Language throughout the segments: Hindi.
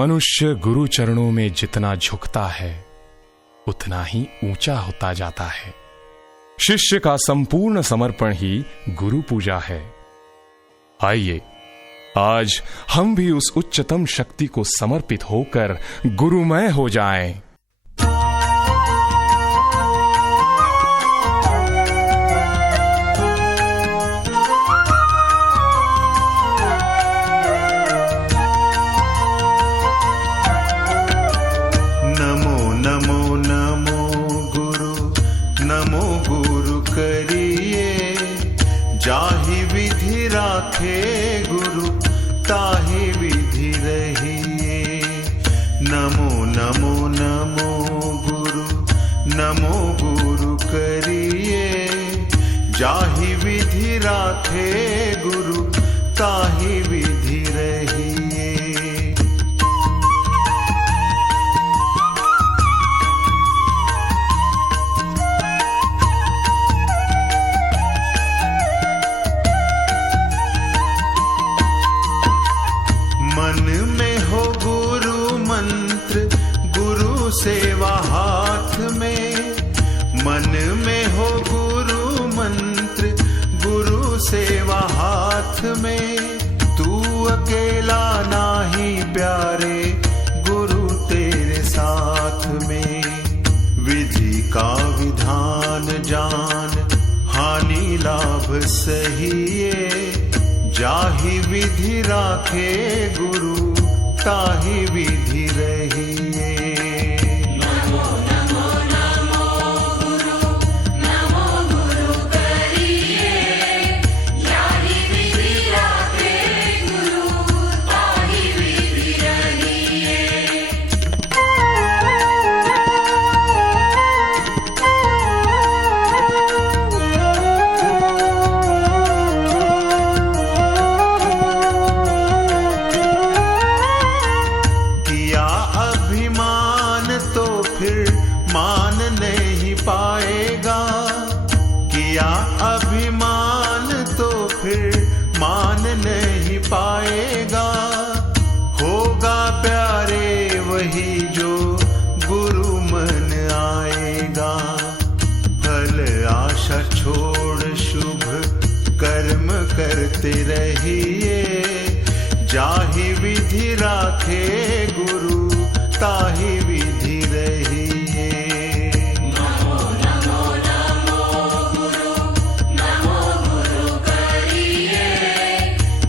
मनुष्य गुरु चरणों में जितना झुकता है उतना ही ऊंचा होता जाता है। शिष्य का संपूर्ण समर्पण ही गुरु पूजा है। आइए आज हम भी उस उच्चतम शक्ति को समर्पित होकर गुरुमय हो जाएं। जाहि विधि राखे गुरु ताहि विधि रहिए। नमो नमो नमो गुरु, नमो गुरु करिए। जाहि विधि राखे गुरु ताहि विधि रहिए। मन में हो गुरु मंत्र, गुरु सेवा हाथ में। मन में हो गुरु मंत्र, गुरु सेवा हाथ में। तू अकेला नाही प्यारे, गुरु तेरे साथ में। विधि का विधान जान, हानि लाभ सहिए। जाहि विधि राखे गुरु ताहि विधि रहिए। नमो नमो नमो गुरु, नमो गुरु करिए। जाहि विधि राखे गुरु ताहि विधि रहिए। मान नहीं पाएगा। किया अभिमान तो फिर मान नहीं पाएगा। होगा प्यारे वही जो गुरु मन आएगा। फल आशा छोड़ शुभ कर्म करते रहिए। जाहि विधि राखे गुरु ताहि विधि रहिए। नमो नमो नमो गुरु, नमो गुरु करिए।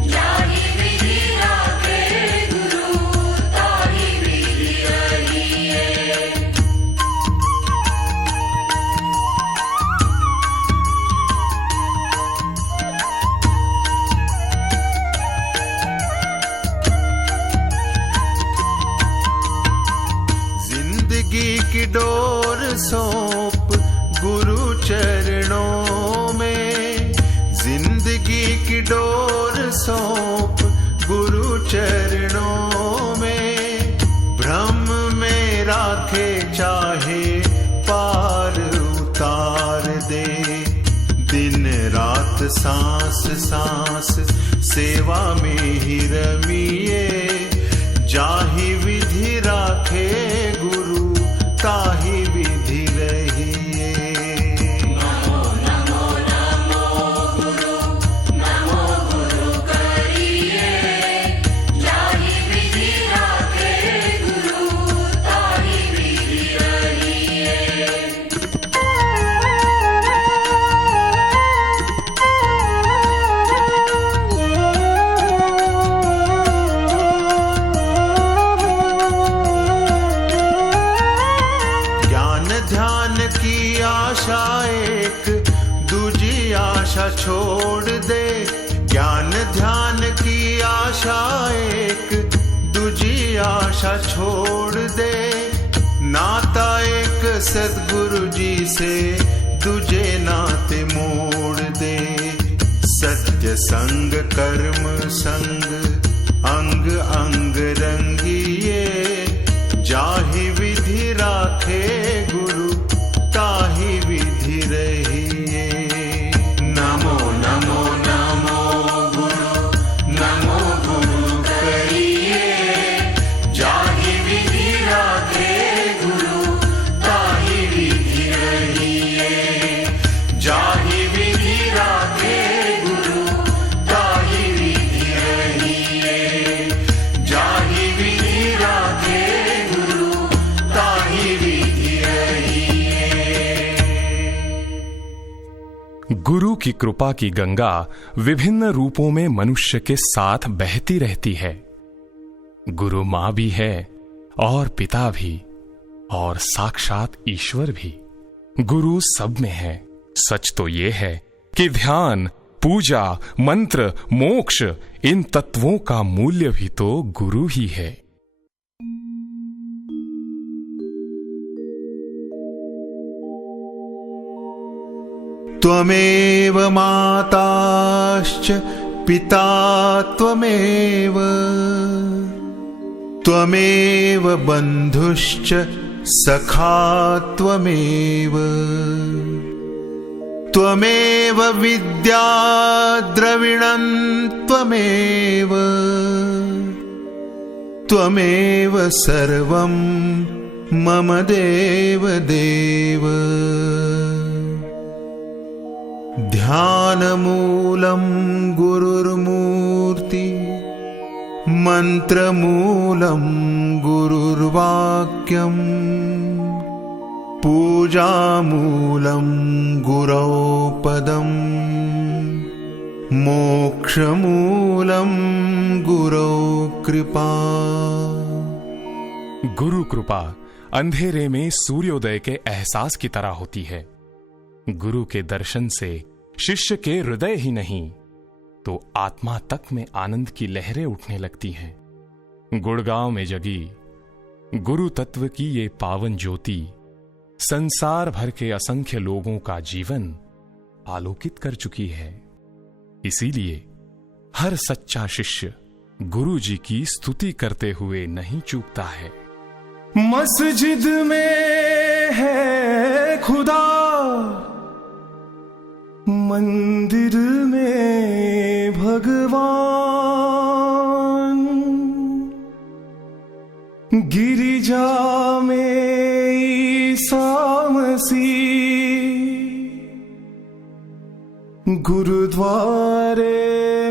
जाहि विधि राखे गुरु ताहि विधि रहिए। जिंदगी की डोर सौंप गुरु चरणों में। जिंदगी की डोर सौंप गुरु चरणों में। भ्रम में राखे चाहे पार उतार दे। दिन रात सांस सांस सेवा में ही रमिए। जाहि विधि राखे गुरु ताहि विधि रहिए। नमो नमो नमो गुरु, नमो गुरु करिए। जाहि विधि राखे गुरु ताहि विधि रहिए। ध्यान की आशा एक, दूजी आशा छोड़ दे। ज्ञान ध्यान की आशा एक, दूजी आशा छोड़ दे। नाता एक सद्गुरु जी से, दूजे नाते मोड़ दे। सत्य संग कर्म संग, अंग अंग रंगिए। जाहि विधि राखे गुरु ताहि विधि रहिए। नमो नमो नमो गुरु, नमो गुरु करिए। जाहि गुरु की कृपा की गंगा विभिन्न रूपों में मनुष्य के साथ बहती रहती है। गुरु मां भी है और पिता भी और साक्षात ईश्वर भी। गुरु सब में है। सच तो यह है कि ध्यान, पूजा, मंत्र, मोक्ष, इन तत्वों का मूल्य भी तो गुरु ही है। त्वमेव माताश्च पिता त्वमेव, त्वमेव बन्धुश्च सखा त्वमेव, त्वमेव विद्या द्रविणं त्वमेव, त्वमेव सर्वं मम देव देव। ध्यानमूलं गुरुर्मूर्ति, मन्त्रमूलं गुरुर्वाक्यम्, पूजामूलं गुरौ पदम्, मोक्षमूलं गुरौ कृपा। गुरु कृपा अंधेरे में सूर्योदय के एहसास की तरह होती है। गुरु के दर्शन से शिष्य के हृदय ही नहीं तो आत्मा तक में आनंद की लहरें उठने लगती हैं। गुड़गांव में जगी गुरु तत्व की ये पावन ज्योति संसार भर के असंख्य लोगों का जीवन आलोकित कर चुकी है। इसीलिए हर सच्चा शिष्य गुरु जी की स्तुति करते हुए नहीं चूकता है। मस्जिद में है खुदा, मंदिर में भगवान, गिरिजा में ईसा मसीह, गुरुद्वारे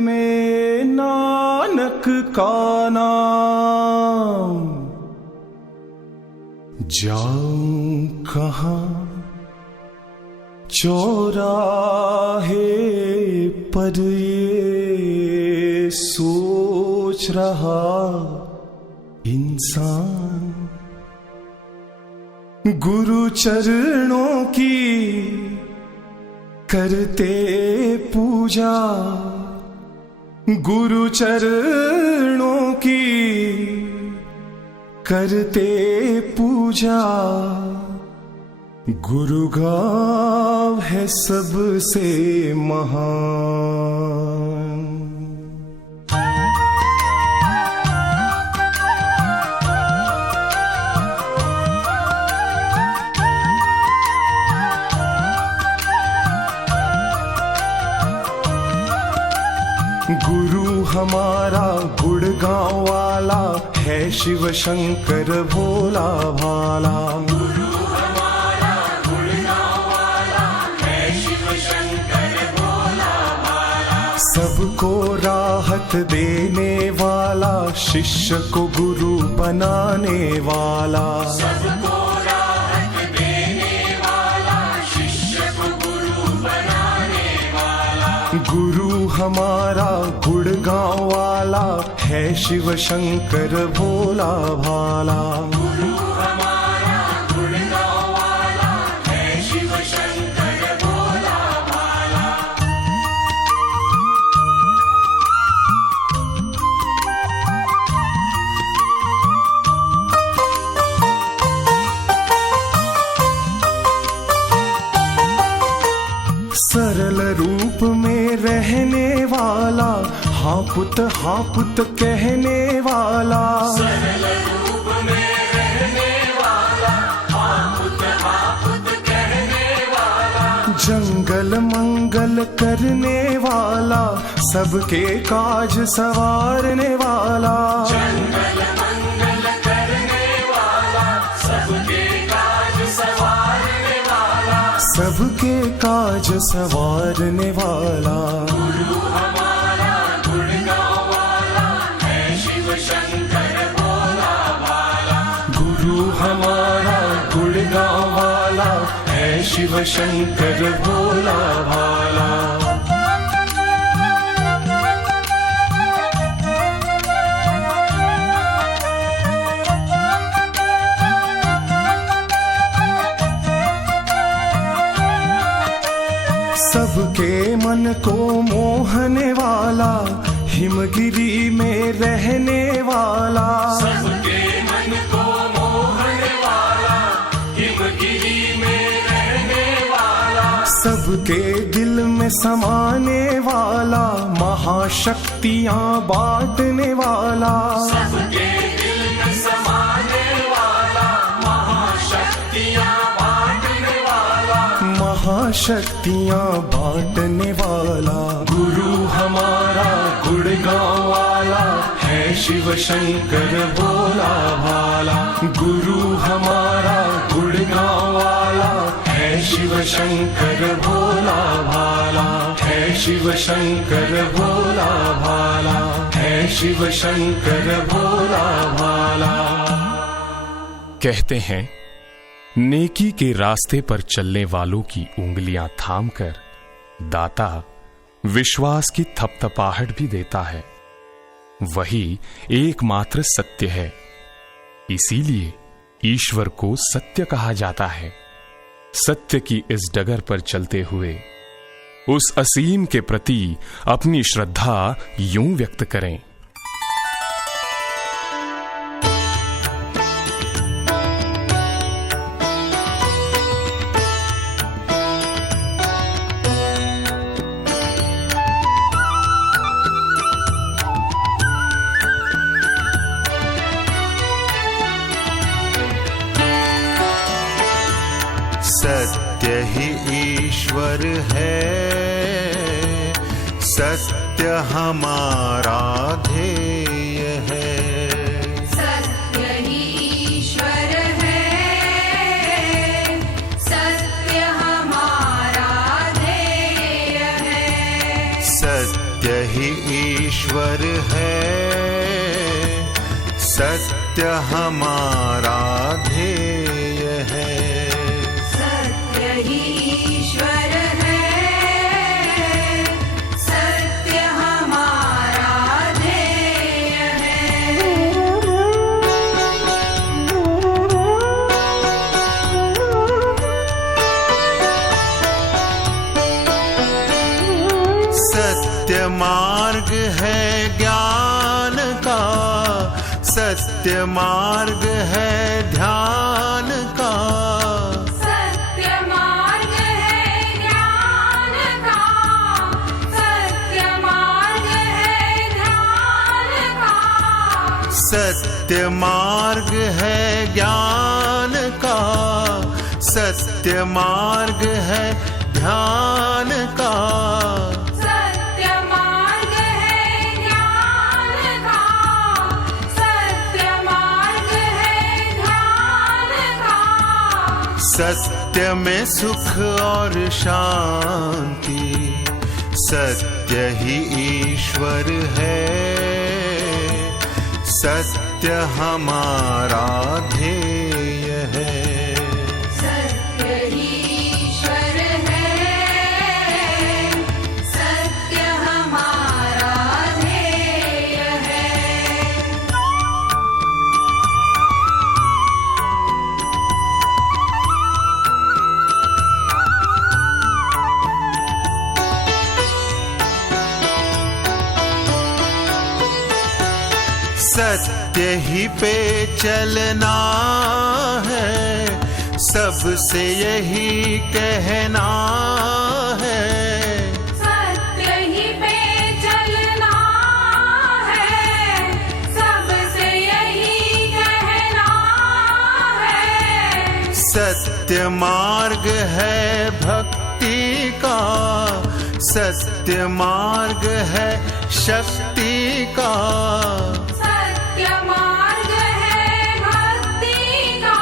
में नानक का नाम। जाऊं कहां चौराहे पर ये सोच रहा इंसान, गुरु चरणों की करते पूजा, गुरु चरणों की करते पूजा। गुरु गाँव है सबसे महान। गुरु हमारा गुड़गांव वाला है, शिव शंकर भोला भाला। सबको राहत देने वाला, शिष्य को गुरु बनाने वाला। सबको राहत देने वाला, शिष्य को गुरु बनाने वाला। गुरु हमारा गुड़गांव वाला है, शिव शंकर भोला भाला। गुरु हमारा गुड़गांव वाला है, शिव शंकर भोला भाला। सरल रूप में रहने वाला, हाँ पुत कहने वाला। सरल रूप में रहने वाला, हाँ पुत कहने वाला। जंगल मंगल करने वाला, सबके काज सवारने वाला। जंगल मंगल करने वाला, सबके काज सवारने वाला। सबके काज सवारने वाला। गुरु हमारा गुड़गांव वाला है, शिव शंकर भोला भाला। गुरु हमारा गुड़गांव वाला है, शिव शंकर भोला भाला। सबके मन को मोहने वाला, हिमगिरी में रहने वाला। सबके मन को मोहने वाला, हिमगिरी में रहने वाला। सबके दिल में समाने वाला, महाशक्तियाँ बांटने वाला। सबके दिल में समाने वाला, महाशक्तियाँ बांटने वाला। महाशक्तियाँ बांटने वाला। गुरु हमारा गुड़गांव वाला है शिव शंकर भोला भाला। गुरु हमारा गुड़गांव वाला है शिव शंकर भोला भाला। है शिव शंकर भोला भाला। है शिव शंकर भोला भाला। कहते हैं नेकी के रास्ते पर चलने वालों की उंगलियां थामकर दाता विश्वास की थपथपाहट भी देता है। वही एकमात्र सत्य है। इसीलिए ईश्वर को सत्य कहा जाता है। सत्य की इस डगर पर चलते हुए उस असीम के प्रति अपनी श्रद्धा यूं व्यक्त करें। सत्य ही ईश्वर है, सत्य हमारा ध्येय है। सत्य ही ईश्वर है, सत्य हमारा ध्येय है। सत्य ही ईश्वर है, सत्य हमारा ध्येय है। सत्य ही ईश्वर है, सत्य हमारा ध्येय है। सत्य मार्ग है ज्ञान का, सत्य मार्ग है ध्यान का। सत्य मार्ग है ज्ञान का, सत्य मार्ग है ध्यान का। सत्य मार्ग है ज्ञान का, सत्य मार्ग है ध्यान का। सत्य मार्ग है ज्ञान का, सत्य मार्ग है ध्यान का। सत्य में सुख और शांति, सत्य ही ईश्वर है। सत्य हमारा ध्येय है। सत्य ही ईश्वर है, सत्य हमारा ध्येय है। सत्य ही पे चलना है, सबसे यही कहना है। सत्य ही पे चलना है, सबसे यही कहना है। सत्य मार्ग है भक्ति का, सत्य मार्ग है शक्ति का। सत्य मार्ग है भक्ति का,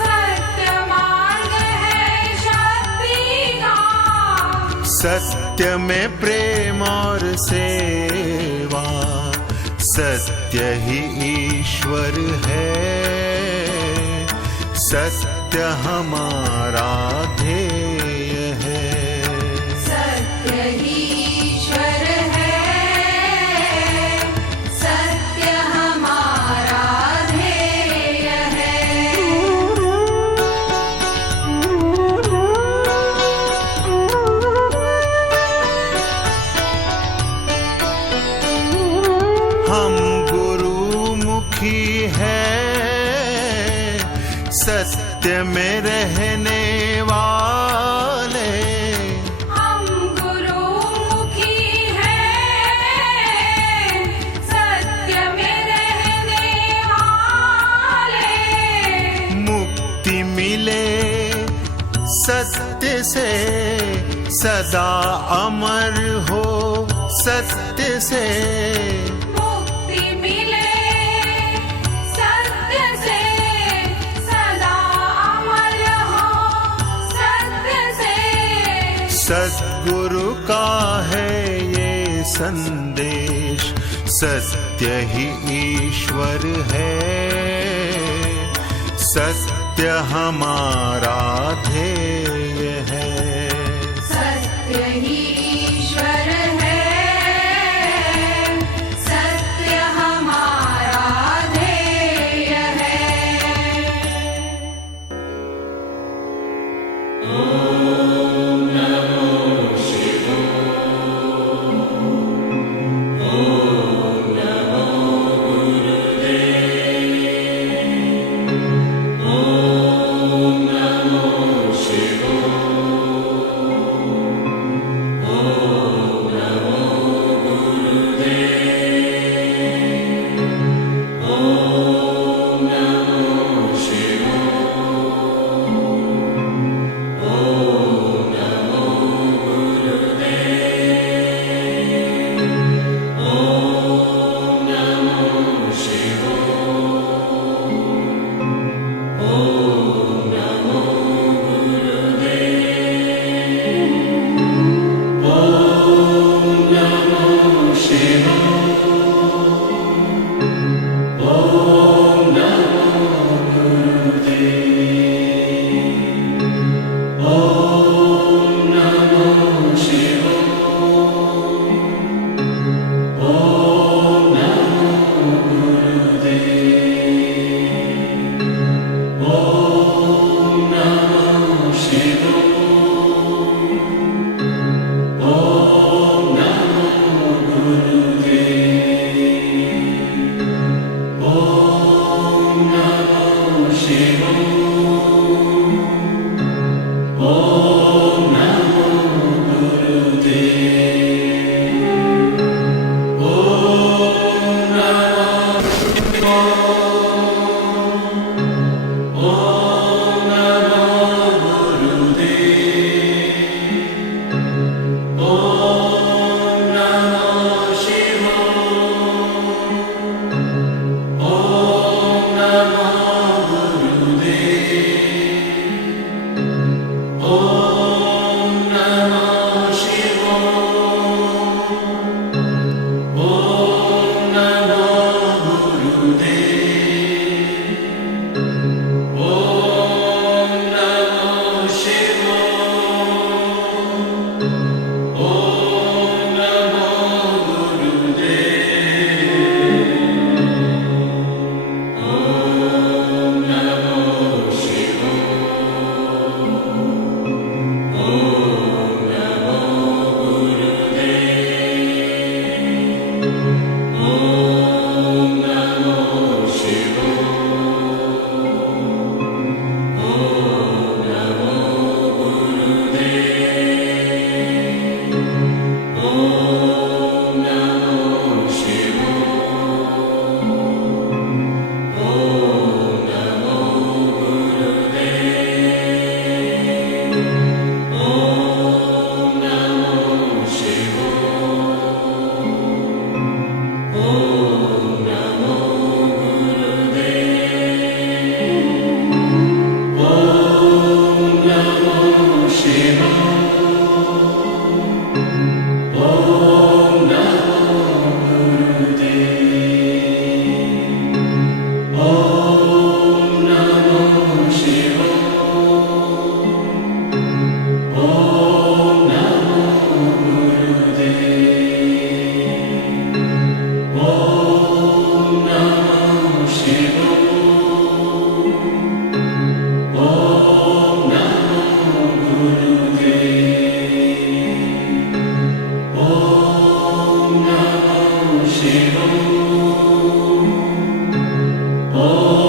सत्य मार्ग है शक्ति का। सत्य में प्रेम और सेवा, सत्य ही ईश्वर है। सत्य हमारा ध्येय है। सत्य ही ईश्वर है, सत्य हमारा ध्येय है। हम गुरुमुखी है, सत्य में रहने वाले। हम गुरुमुखी हैं, सत्य में रहने वाले। मुक्ति मिले सत्य से, सदा अमर हो सत्य से। मुक्ति मिले सत्य से, सदा अमर हो सत्य से। सद्गुरु का है ये संदेश, सत्य ही ईश्वर है। सत्य हमारा ध्येय है। सत्य ही ईश्वर है, सत्य हमारा ध्येय है। शिवो ॐ